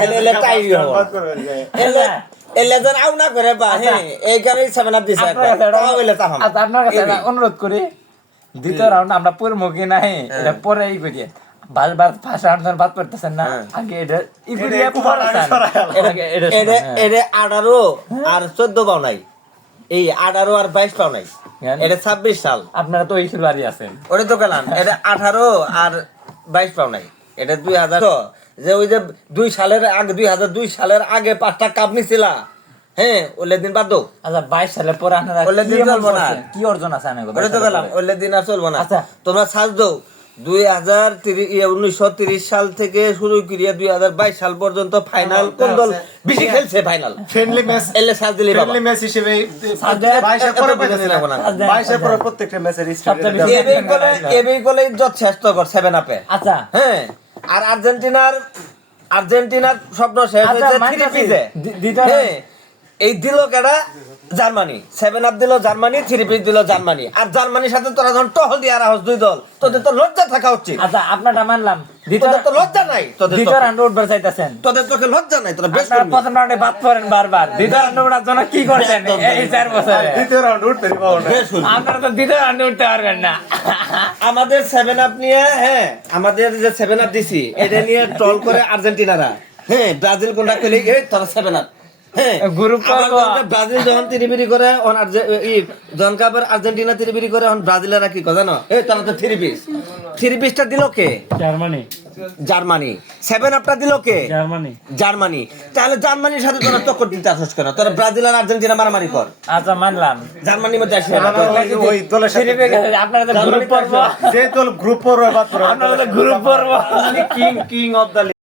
হেলে টাই হবো এলে যেন আউ না করে বা হ্যাঁ এই কারণে 7 আপ দিছে আপনার কাছে অনুরোধ করি দ্বিতীয় রাউন্ড আমরা পড়মুখী নাই এটা পরে ই করি বারবার ফার্স্ট রাউন্ড বাদ করতেছেন না আগে এটা ই করি এটা 18 আর 14 পাও নাই এই 18 আর 22 পাও নাই এটা 26 সাল আপনারা তো এই খেলোয়াড়ই আছেন ওরে তো গেলাম এটা 18 আর 22 পাও নাই এটা 2000 যে ওই যে 2 সালের আগে 2002 সালের আগে 5টা কাপ নিছিলা হ্যাঁ ওলে দিন বাদ দাও আচ্ছা 22 সালে পরে আপনারা ওলে দিন চলবো না কি অর্জন আছে আনে ওরে তো গেলাম ওলে দিন আর চলবো না আচ্ছা তোমরা সাজ দাও 1930 সাল থেকে শুরু করিয়া 2022 সাল পর্যন্ত ফাইনাল কোন দল বেশি খেলছে ফাইনাল ফ্রেন্ডলি ম্যাচ এলে সাজ দিলে বাবা ফ্রেন্ডলি ম্যাচ হিসেবে 22 এর পরে পাইতেছে না 22 এর পরে প্রত্যেকটা ম্যাচের এই বলে ইজ্জত শেষ তো কর 7 আপে আচ্ছা হ্যাঁ আর আর্জেন্টিনার স্বপ্ন শেষ হয়েছে 3 পিসে হ্যাঁ এই দিল কেডা জার্মানি 7 আপ দিল জার্মানি 3 পিস দিল জার্মানি আর জার্মানির সাথে তোরা যখন টহল দিয়ে রাহস দুই দল তোদের তো লজ্জা থাকা উচিত আচ্ছা আপনারটা মানলাম তোদের তো লজ্জা নাই দ্বিতীয় রাউন্ড উঠবার চাইতেছেন তোদের তোকে লজ্জা নাই তোরা বেশ আপনারা প্রথম রাউন্ডে বাদ করেন বারবার দ্বিতীয় রাউন্ড উঠার জন্য কি করছেন এই 4 বছরে দ্বিতীয় রাউন্ড উঠতে পারবো না আপনারা তো দ্বিতীয় রাউন্ডে উঠতে পারবেন না আমাদের 7 আপ নিয়ে হ্যাঁ আমাদের যে 7 আপ দিছি এটা নিয়ে ট্রল করে আর্জেন্টিনারা হ্যাঁ ব্রাজিল কোনটা খেলে এই তোরা 7 আপ হ্যাঁ গ্রুপ ব্রাজিল যখন তিরিবিরি করে জন কাপের আর্জেন্টিনা তিরিবিরি করে এখন ব্রাজিলেরা কি করে জানো এই তোরা তো 3 পিসটা দিল কে জার্মানি 7 আপটা দিল কে জার্মানি তাহলে জার্মানির সাথে তোরা টক্কর দিতে আসছ কেন তোরা ব্রাজিল আর আর্জেন্টিনা মারামারি কর আচ্ছা মানলাম জার্মানির মধ্যে আসবে ওই দলের সাথে আপনারা তো গ্রুপ পর্ব যে দল গ্রুপ পর্ব বাদ করে আপনারা তো গ্রুপ পর্ব কিং অফ দ্য